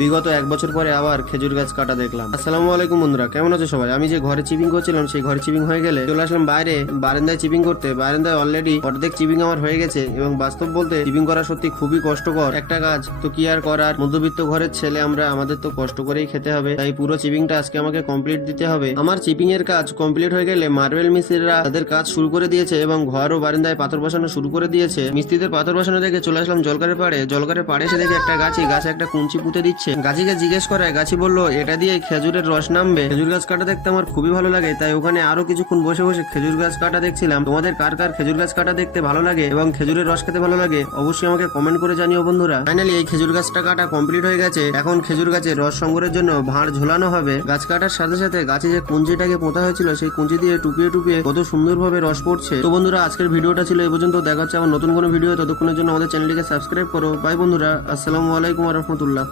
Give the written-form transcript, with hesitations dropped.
বিগত 1 বছর পরে আবার খেজুর গাছ কাটা দেখলাম। আসসালামু আলাইকুম বন্ধুরা, কেমন আছো সবাই? আমি যে ঘরে চিপিং করছিলাম সেই ঘরে চিপিং হয়ে গেলে চলে আসলাম বাইরে বারান্দায় চিপিং করতে। বারান্দায় অলরেডি অর্ধেক চিপিং আমার হয়ে গেছে এবং বাস্তব বলতে চিপিং করা সত্যি খুবই কষ্টকর একটা কাজ। তো কি আর করার, মধ্যবিত্ত ঘরের ছেলে আমরা, আমাদের তো কষ্ট করেই খেতে হবে, তাই পুরো চিপিংটা আজকে আমাকে কমপ্লিট দিতে হবে। আমার চিপিং এর কাজ কমপ্লিট হয়ে গেলে মার্বেল মিস্ত্রিরা তাদের কাজ শুরু করে দিয়েছে এবং ঘর ও বারান্দায় পাথর বসানো শুরু করে দিয়েছে। মিস্ত্রিদের পাথর বসানো দেখে চলে আসলাম জলকারের পাড়ে। জলকারের পাড়ে এসে দেখে একটা গাছে একটা কুঞ্চি পুঁতে দিচ্ছে। গাছিকে জিজ্ঞেস করায় গাছি বললো এটা দিয়ে খেজুরের রস নামবে। খেজুর গাছ কাটা দেখতে আমার খুবই ভালো লাগে, তাই ওখানে আরো কিছুক্ষণ বসে বসে খেজুর গাছ কাটা দেখছিলাম। তোমাদের কার কার খেজুর গাছ কাটা দেখতে ভালো লাগে এবং খেজুরের রস খেতে ভালো লাগে অবশ্যই আমাকে কমেন্ট করে জানিও বন্ধুরা। ফাইনালি এই খেজুর গাছটা কাটা কমপ্লিট হয়ে গেছে। এখন খেজুর গাছে রস সংগ্রহের জন্য ভাঁড় ঝোলানো হবে। গাছ কাটার সাথে সাথে গাছে যে কুঞ্চিটাকে পোঁতা হয়েছিল সেই কুঞ্চি দিয়ে টুপিয়ে টুপিয়ে কত সুন্দরভাবে রস পড়ছে। তো বন্ধুরা, আজকের ভিডিওটা ছিল এই পর্যন্ত। দেখা হচ্ছে আমার নতুন কোনো ভিডিও। ততক্ষণের জন্য আমাদের চ্যানেলটিকে সাবস্ক্রাইব করো। বাই বন্ধুরা, আসসালামু আলাইকুম ওয়া রাহমাতুল্লাহ।